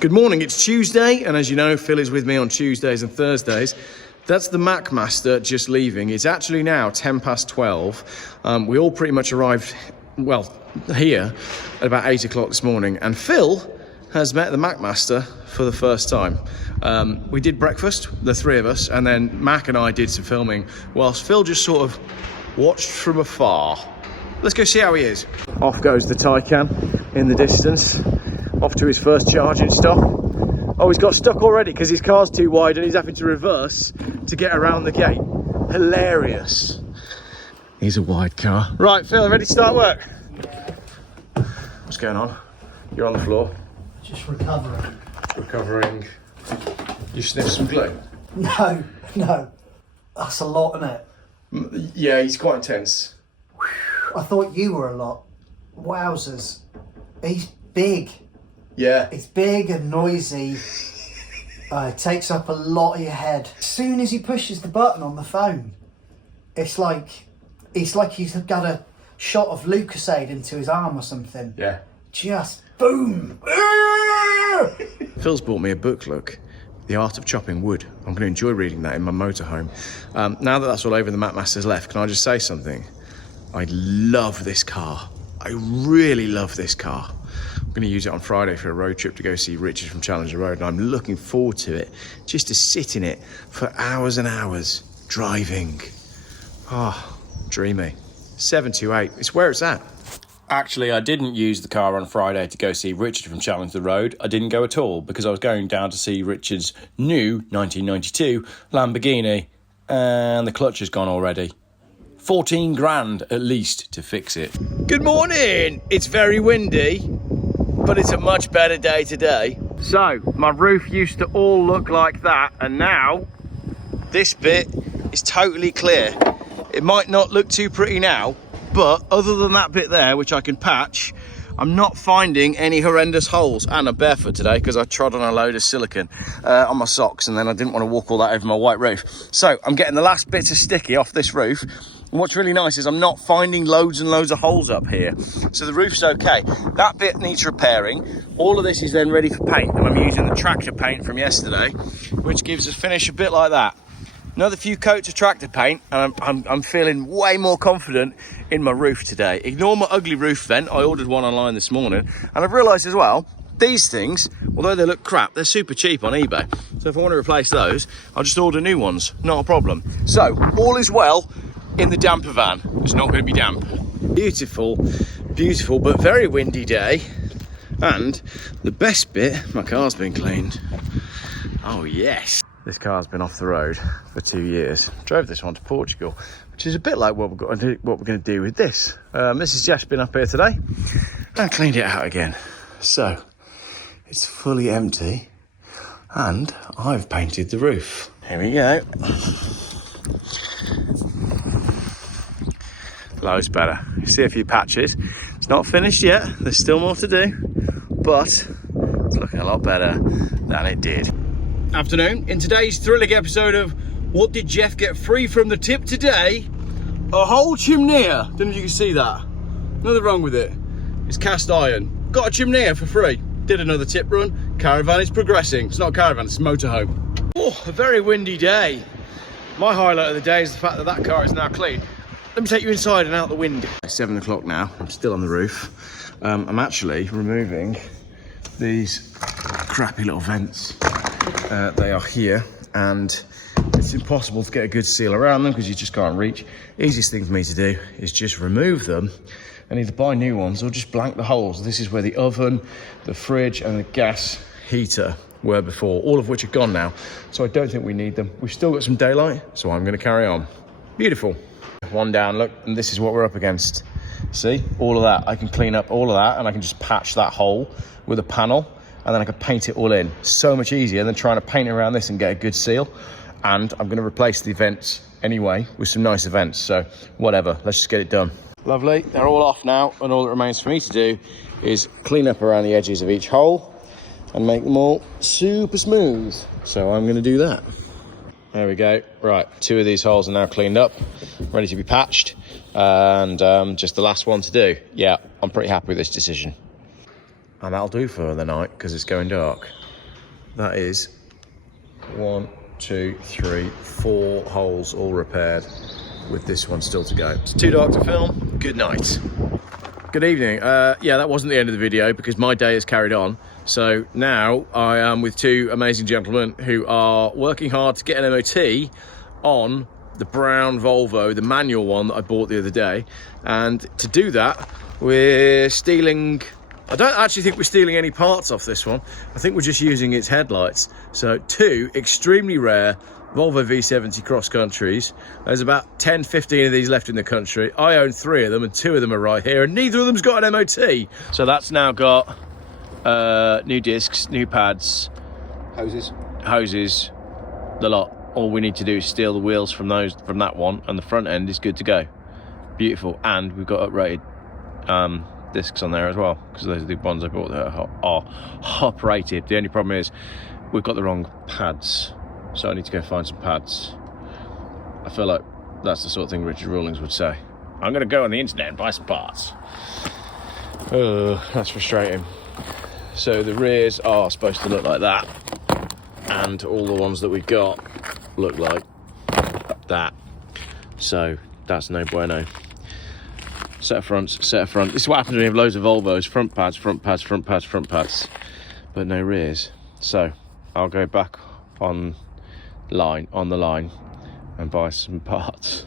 Good morning, it's Tuesday, and as you know, Phil is with me on Tuesdays and Thursdays. That's the Mac Master just leaving. It's actually now 10 past 12. We all pretty much arrived, well, here at about 8 o'clock this morning, and Phil has met the Mac Master for the first time. We did breakfast, the three of us, and then Mac and I did some filming, whilst Phil just sort of watched from afar. Let's go see how he is. Off goes the Taycan in the distance. Off to his first charging stop. Oh, he's got stuck already because his car's too wide and he's having to reverse to get around the gate. Hilarious. He's a wide car. Right, Phil, ready to start work? What's going on? You're on the floor. Just recovering. Recovering. You sniffed some glue? No. That's a lot, isn't it? Yeah, he's quite intense. I thought you were a lot. Wowzers. He's big. Yeah. It's big and noisy. It takes up a lot of your head. As soon as he pushes the button on the phone, it's like he's got a shot of Lucasade into his arm or something. Yeah. Just boom. Phil's bought me a book, look. The Art of Chopping Wood. I'm going to enjoy reading that in my motorhome. Now that that's all over, the Mac Master's left, can I just say something? I love this car. I really love this car. I'm going to use it on Friday for a road trip to go see Richard from Challenger Road, and I'm looking forward to it, just to sit in it for hours and hours, driving. Ah, dreamy. 728, it's where it's at. Actually, I didn't use the car on Friday to go see Richard from Challenger Road. I didn't go at all because I was going down to see Richard's new 1992 Lamborghini, and the clutch has gone already. 14 grand at least to fix it. Good morning! It's very windy, but it's a much better day today. So, my roof used to all look like that, and now this bit is totally clear. It might not look too pretty now, but other than that bit there, which I can patch, I'm not finding any horrendous holes. And I'm barefoot today because I trod on a load of silicone on my socks, and then I didn't want to walk all that over my white roof. So I'm getting the last bits of sticky off this roof. And what's really nice is I'm not finding loads and loads of holes up here. So the roof's okay. That bit needs repairing. All of this is then ready for paint, and I'm using the tractor paint from yesterday, which gives us finish a bit like that. Another few coats of tractor paint, and I'm feeling way more confident in my roof today. Ignore my ugly roof vent. I ordered one online this morning, and I've realised as well, these things, although they look crap, they're super cheap on eBay. So if I want to replace those, I'll just order new ones, not a problem. So, all is well in the damper van. It's not going to be damp. Beautiful, beautiful, but very windy day. And the best bit, my car's been cleaned. Oh yes. This car's been off the road for 2 years. Drove this one to Portugal, which is a bit like what we're going to do with this. Mrs. Geoff's been up here today and cleaned it out again. So it's fully empty, and I've painted the roof. Here we go. Loads better. You see a few patches. It's not finished yet. There's still more to do, but it's looking a lot better than it did. Afternoon. In today's thrilling episode of What Did Geoff Get Free from the Tip Today? A whole chimney. Don't know if you can see that. Nothing wrong with it. It's cast iron. Got a chimney for free. Did another tip run. Caravan is progressing. It's not a caravan, it's a motorhome. Oh, a very windy day. My highlight of the day is the fact that that car is now clean. Let me take you inside and out the window. It's 7 o'clock now. I'm still on the roof. I'm actually removing these crappy little vents. They are here, and it's impossible to get a good seal around them because you just can't reach. Easiest thing for me to do is just remove them and either buy new ones or just blank the holes. This is where the oven, the fridge and the gas heater were before, all of which are gone now. So I don't think we need them. We've still got some daylight, so I'm going to carry on. Beautiful. One down, look, and this is what we're up against. See, all of that. I can clean up all of that, and I can just patch that hole with a panel, and then I can paint it all in. So much easier than trying to paint around this and get a good seal. And I'm going to replace the vents anyway with some nice vents. So whatever, let's just get it done. Lovely, they're all off now, and all that remains for me to do is clean up around the edges of each hole and make them all super smooth. So I'm going to do that. There we go. Right, 2 of these holes are now cleaned up, ready to be patched, and just the last one to do. Yeah, I'm pretty happy with this decision. And that'll do for the night because it's going dark. that is 1, 2, 3, 4 holes all repaired, with this one still to go. It's too dark to film. Good night. Good evening. Yeah, that wasn't the end of the video because my day has carried on. So now I am with two amazing gentlemen who are working hard to get an MOT on the brown Volvo, the manual one that I bought the other day. And to do that, we're stealing... I don't actually think we're stealing any parts off this one. I think we're just using its headlights. So 2 extremely rare Volvo V70 cross countries. There's about 10, 15 of these left in the country. I own 3 of them and 2 of them are right here, and neither of them's got an MOT. So that's now got new discs, new pads, hoses, the lot. All we need to do is steal the wheels from that one, and the front end is good to go. Beautiful. And we've got uprated discs on there as well, because those are the ones I bought that are hop rated. The only problem is we've got the wrong pads. So I need to go find some pads. I feel like that's the sort of thing Richard Rawlings would say. I'm going to go on the internet and buy some parts. Oh, that's frustrating. So the rears are supposed to look like that. And all the ones that we've got look like that. So that's no bueno. Set of fronts, set of front. This is what happens when you have loads of Volvos. Front pads, front pads, front pads, front pads. But no rears. So I'll go back on the line and buy some parts.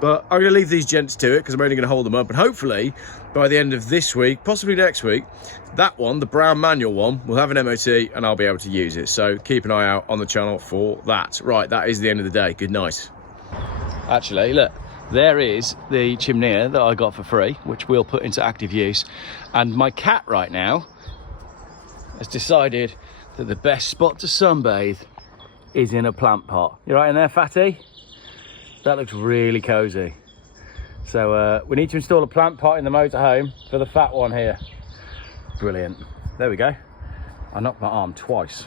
But I'm going to leave these gents to it because I'm only going to hold them up, and hopefully by the end of this week, possibly next week, that one, the brown manual one, will have an MOT and I'll be able to use it. So keep an eye out on the channel for that. Right, that is the end of the day. Good night. Actually, look, there is the chimney that I got for free, which we'll put into active use. And my cat right now has decided that the best spot to sunbathe is in a plant pot. You right in there, Fatty? That looks really cozy. So we need to install a plant pot in the motorhome for the fat one here. Brilliant. There we go. I knocked my arm twice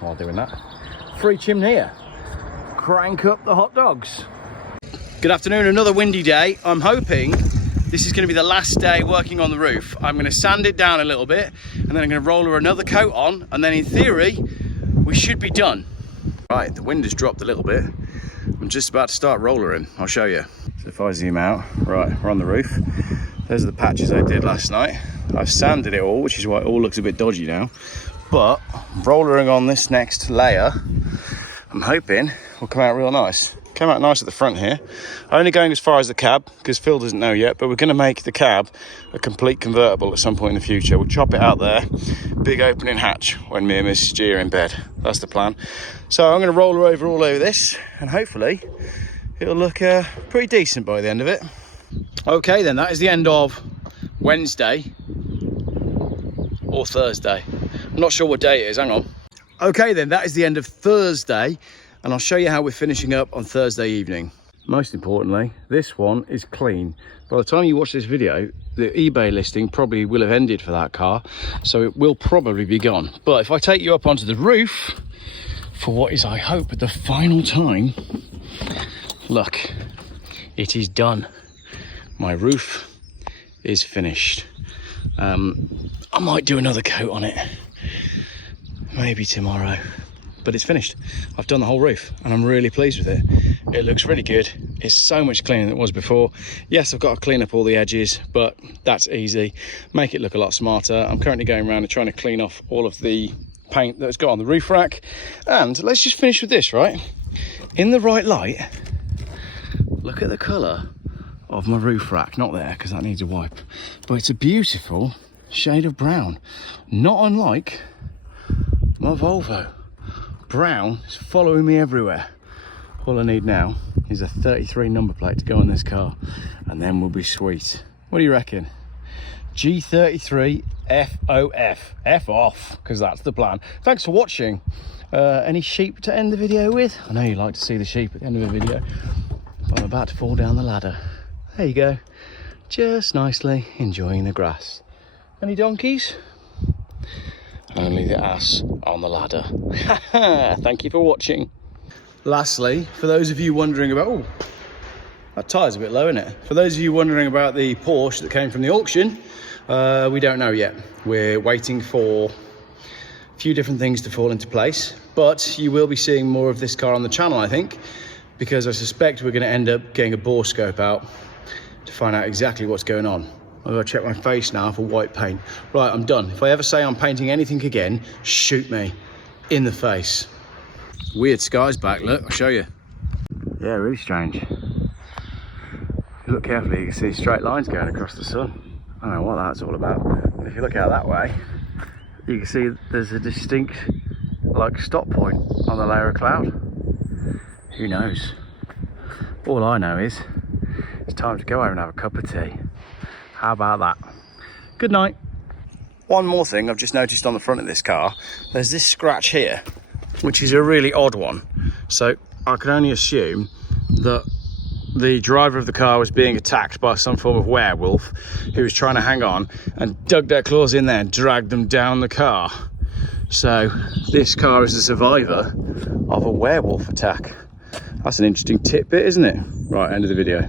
while doing that. Free chimney. Crank up the hot dogs. Good afternoon, another windy day. I'm hoping this is going to be the last day working on the roof. I'm going to sand it down a little bit, and then I'm going to roller another coat on, and then in theory, we should be done. Right, the wind has dropped a little bit. I'm just about to start rollering. I'll show you. So if I zoom out, right, we're on the roof. Those are the patches I did last night. I've sanded it all, which is why it all looks a bit dodgy now. But rollering on this next layer, I'm hoping will come out real nice. Came out nice at the front here. Only going as far as the cab, because Phil doesn't know yet, but we're going to make the cab a complete convertible at some point in the future. We'll chop it out there, big opening hatch when me and Mrs. G are in bed. That's the plan. So I'm going to roller over all over this, and hopefully it'll look pretty decent by the end of it. Okay then, that is the end of Wednesday or Thursday. I'm not sure what day it is, hang on. Okay then, that is the end of Thursday, and I'll show you how we're finishing up on Thursday evening. Most importantly, this one is clean. By the time you watch this video, the eBay listing probably will have ended for that car, so it will probably be gone. But if I take you up onto the roof for what is, I hope, the final time, look, it is done. My roof is finished. I might do another coat on it, maybe tomorrow. But it's finished. I've done the whole roof and I'm really pleased with it. It looks really good. It's so much cleaner than it was before. Yes, I've got to clean up all the edges, but that's easy. Make it look a lot smarter. I'm currently going around and trying to clean off all of the paint that it's got on the roof rack. And let's just finish with this, right? In the right light, look at the colour of my roof rack. Not there, because that needs a wipe. But it's a beautiful shade of brown. Not unlike my Volvo. Brown is following me everywhere. All I need now is a 33 number plate to go on this car, and then we'll be sweet. What do you reckon? G33 FOF. F off, because that's the plan. Thanks for watching. Any sheep to end the video with? I know you like to see the sheep at the end of a video, but I'm about to fall down the ladder. There you go. Just nicely enjoying the grass. Any donkeys? Only the ass on the ladder. Thank you for watching. Lastly, for those of you wondering about... Oh, that tyre's a bit low, isn't it? For those of you wondering about the Porsche that came from the auction, we don't know yet. We're waiting for few different things to fall into place, but you will be seeing more of this car on the channel, I think, because I suspect we're going to end up getting a bore scope out to find out exactly what's going on. I've got to check my face now for white paint. Right, I'm done. If I ever say I'm painting anything again, shoot me in the face. Weird skies back, look, I'll show you. Yeah, really strange. If you look carefully, you can see straight lines going across the sun. I don't know what that's all about. And if you look out that way, you can see there's a distinct, like, stop point on the layer of cloud. Who knows? All I know is it's time to go home and have a cup of tea. How about that? Good night. One more thing I've just noticed on the front of this car, there's this scratch here, which is a really odd one. So I can only assume that the driver of the car was being attacked by some form of werewolf who was trying to hang on and dug their claws in there and dragged them down the car. So this car is a survivor of a werewolf attack. That's an interesting tidbit, isn't it? Right, end of the video.